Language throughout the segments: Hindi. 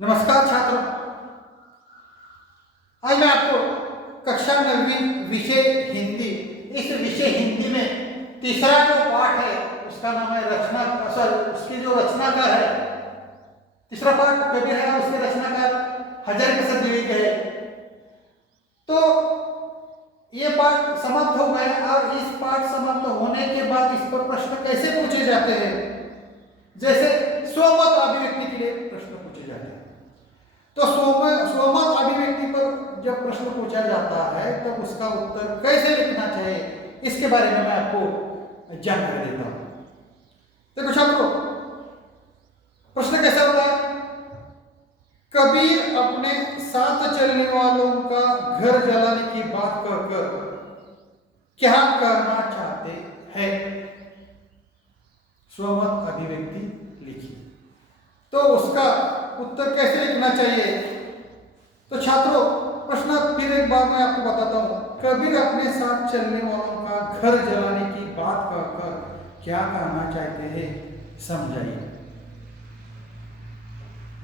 नमस्कार छात्रों। आज मैं आपको कक्षा 9वीं विषय हिंदी, इस विषय हिंदी में तीसरा जो पाठ है उसका नाम है रचना। उसकी जो रचनाकार है, तीसरा पाठ कबीर है, उसके रचनाकार हजारी प्रसाद द्विवेदी है। तो ये पाठ समाप्त हो गए और इस पाठ समाप्त होने के बाद इस पर प्रश्न कैसे पूछे जाते हैं, जैसे स्वमत अभिव्यक्ति के लिए प्रश्न पूछे जाते हैं। तो स्वमत अभिव्यक्ति पर जब प्रश्न पूछा जाता है तब उसका उत्तर कैसे लिखना चाहिए, इसके बारे में मैं आपको जानकारी देता हूं। देखो छात्रों, प्रश्न कैसा होता है? कबीर अपने साथ चलने वालों का घर जलाने की बात कहकर क्या कहना चाहते हैं? स्वमत अभिव्यक्ति लिखिए। तो उसका उत्तर कैसे लिखना चाहिए? तो छात्रों, प्रश्न फिर एक बार मैं आपको बताता हूं। कबीर अपने साथ चलने वालों का घर जलाने की बात कहकर क्या कहना चाहते हैं, समझाइए।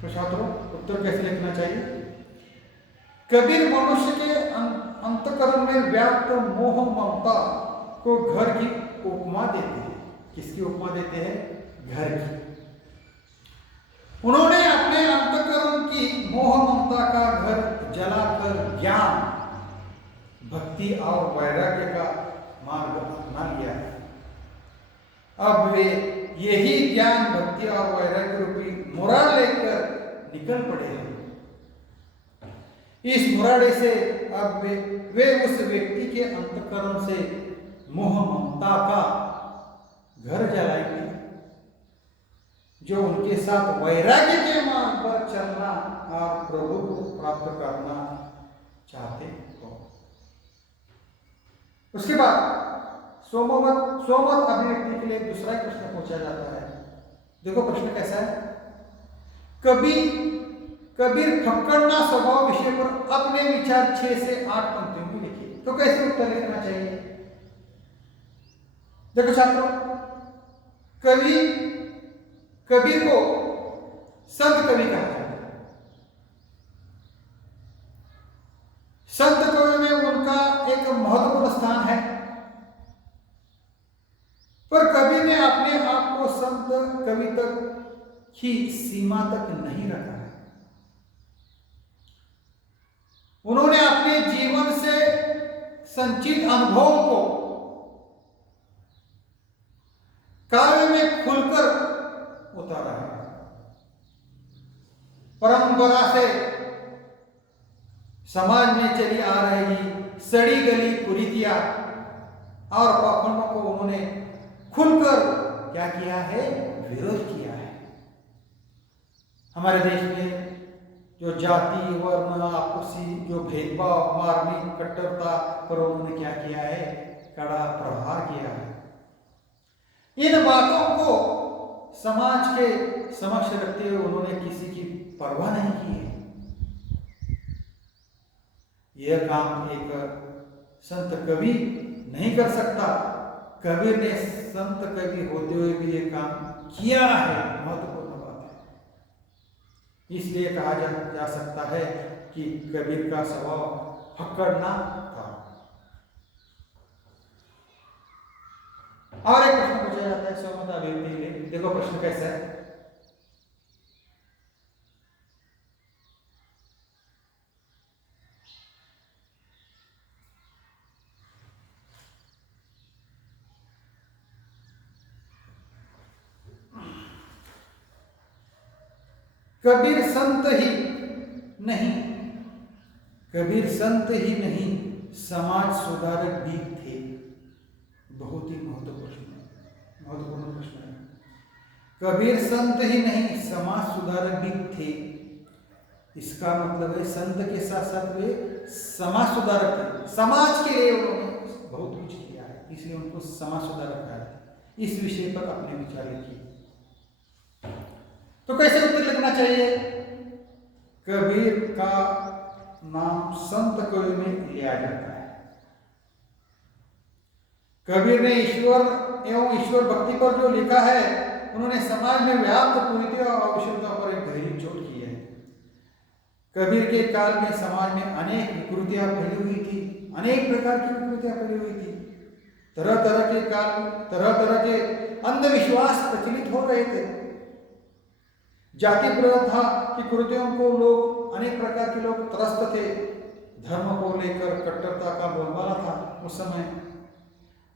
तो छात्रों, उत्तर कैसे लिखना चाहिए? कबीर मनुष्य के अंतःकरण में व्याप्त मोह ममता को घर की उपमा देते हैं। किसकी उपमा देते हैं? घर की। उन्होंने अपने अंतःकरण की मोह ममता का घर जलाकर ज्ञान, भक्ति और वैराग्य का मार्ग अपना लिया है। अब वे यही ज्ञान, भक्ति और वैराग्य रूपी मुराद लेकर निकल पड़े हैं। इस मुरादे से अब वे उस व्यक्ति के अंतःकरण से मोह ममता का घर जलाएंगे जो उनके साथ वैराग्य के मार्ग पर चलना और प्रभु को प्राप्त करना चाहते हो। उसके बाद स्वमत अभिव्यक्ति के लिए दूसरा प्रश्न पूछा जाता है। देखो प्रश्न कैसा है? कबीर फक्कड़ना स्वभाव विषय पर अपने विचार 6 से 8 पंक्तियों में लिखिए। तो कैसे उत्तर लिखना चाहिए? देखो छात्रों, कबीर को संत कवि कहा जाता है। संत कवि में उनका एक महत्वपूर्ण स्थान है, पर कबीर ने अपने आप को संत कवि तक ही सीमा तक नहीं रखा है। उन्होंने अपने जीवन से संचित अनुभव को काव्य में खुलकर उतारा है। परंपरा से समाज में चली आ रही सड़ी गली कुरीतियां और पाखंडों को उन्होंने खुलकर क्या किया है? विरोध किया है। हमारे देश में जो जाति, वर्ण, आपसी जो भेदभाव, मार्मिक कट्टरता पर उन्होंने क्या किया है? कड़ा प्रहार किया है। इन बातों को समाज के समक्ष रखते हुए उन्होंने किसी की परवाह नहीं की है। यह काम एक संत कवि नहीं कर सकता। कबीर ने संत कवि होते हुए भी यह काम किया है। महत्वपूर्ण बात है। इसलिए कहा जा सकता है कि कबीर का स्वभाव फक्कड़ना था। और एक प्रश्न पूछा जाता है स्वमत अभिव्यक्ति के लिए। देखो प्रश्न कैसा है? कबीर संत ही नहीं समाज सुधारक भी थे। बहुत ही महत्वपूर्ण प्रश्न है। कबीर संत ही नहीं समाज सुधारक भी थे। इसका मतलब है संत के साथ साथ वे समाज सुधारक थे। समाज के लिए उन्होंने बहुत कुछ किया है, इसलिए उनको समाज सुधारक कहा है। इस विषय पर अपने विचार लिखिए। तो कैसे उत्तर लिखना चाहिए? कबीर का नाम संत कवि में लिया जाता है। कबीर ने ईश्वर एवं ईश्वर भक्ति पर जो लिखा है, उन्होंने समाज में व्याप्त कुरीतियों और अविशुद्धता पर एक गहरी चोट की है। कबीर के काल में समाज में अनेक विकृतियां फैली हुई थी, अनेक प्रकार की विकृतियां फैली हुई थी। तरह तरह के अंधविश्वास प्रचलित हो रहे थे। जाति प्रथा की कुरीतियों को लोग, अनेक प्रकार के लोग त्रस्त थे। धर्म को लेकर कट्टरता का बोलबाला था। उस समय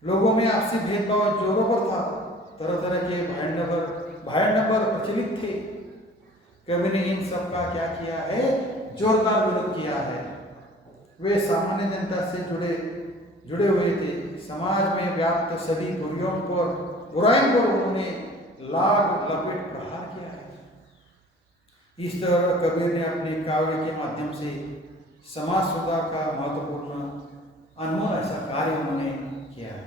लोगों में आपसी भेदभाव जोरों पर था। तरह तरह के भांडव प्रचलित थे। कवि ने इन सब का क्या किया है? जोरदार विरोध किया है। वे सामान्य जनता से जुड़े हुए थे। समाज में व्याप्त सभी बुराइयों पर उन्होंने लाग लपेट प्रहार किया है। इस तरह कबीर ने अपने काव्य के माध्यम से समाज सुधार का महत्वपूर्ण अनमोल ऐसा कार्य उन्होंने किया है।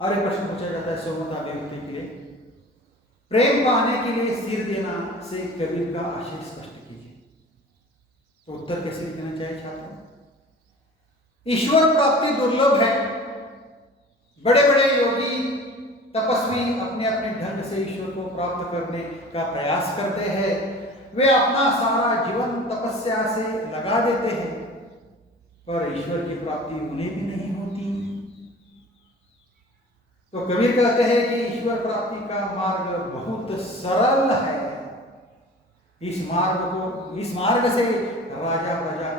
और एक प्रश्न पूछा जाता है सोमता अभिव्यक्ति के लिए, प्रेम पाने के लिए सिर देना से कबीर का आशय स्पष्ट कीजिए। तो उत्तर कैसे लिखना चाहिए छात्रों? ईश्वर प्राप्ति दुर्लभ है। बड़े बड़े योगी तपस्वी अपने अपने ढंग से ईश्वर को प्राप्त करने का प्रयास करते हैं। वे अपना सारा जीवन तपस्या से लगा देते हैं, पर ईश्वर की प्राप्ति उन्हें भी नहीं होती। तो कबीर कहते हैं कि ईश्वर प्राप्ति का मार्ग बहुत सरल है। इस मार्ग से राजा प्रजा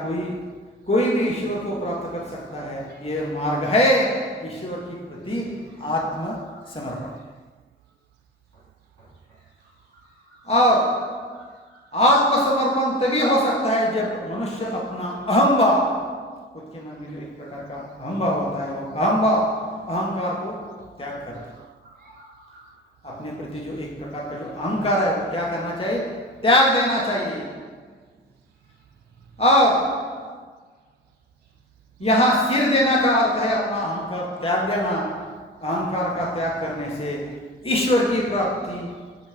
कोई भी ईश्वर को प्राप्त कर सकता है। यह मार्ग है ईश्वर के प्रति आत्मसमर्पण। और आत्मसमर्पण तभी हो सकता है जब मनुष्य अपना अहंभाव, खुद के मन में जो एक प्रकार का अहंभाव होता है, वो अहंकार को त्याग कर दे। अपने प्रति जो एक प्रकार का जो अहंकार है, क्या करना चाहिए? त्याग देना चाहिए। और यहां सिर देना का अर्थ है अपना अहंकार त्याग देना। अहंकार का त्याग करने से ईश्वर की प्राप्ति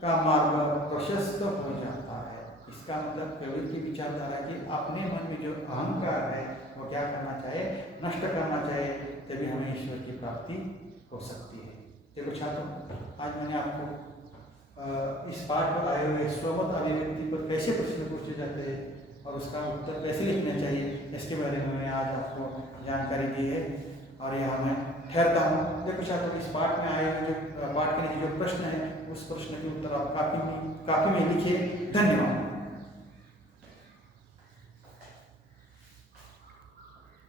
का मार्ग प्रशस्त हो जाता है। इसका मतलब कबीर की विचारधारा है कि अपने मन में जो अहंकार है वो क्या करना चाहिए? नष्ट करना चाहिए, तभी हमें ईश्वर की प्राप्ति हो सकती है। देखो छात्रों, आज मैंने आपको इस पाठ पर आए हुए स्वमत अभिव्यक्ति पर कैसे प्रश्न पूछे जाते हैं और उसका उत्तर कैसे लिखना चाहिए, इसके बारे में मैंने आज आपको जानकारी दी है। और यहाँ मैं ठहरता हूँ। देखो छात्रों, इस पाठ में आए हुए जो पाठ के नीचे जो प्रश्न है, उस प्रश्न के उत्तर आप काफी में लिखिए। धन्यवाद।